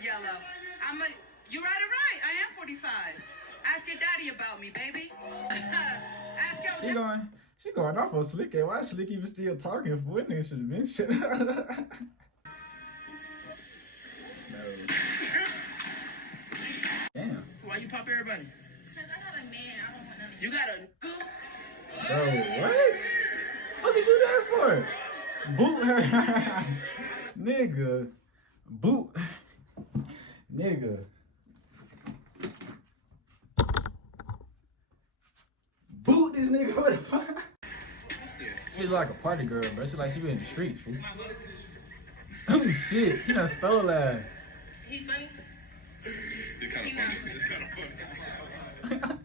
not yellow. You're right, I am 45. Ask your daddy about me, baby. Ask your She going off on Slick. Why is Slick even still talking? For what nigga should have been shit. No. Damn. Why you pop everybody? Because I got a man. I don't want none of you. You got a Bro, what? Fuck is you there for? Boot her. Nigga. Boot. Nigga. Boot this nigga. What the fuck? She's like a party girl, bro. She's like she been in the streets, fool. Oh shit. He done stole that. He funny? It's kind of funny. It's kind of funny.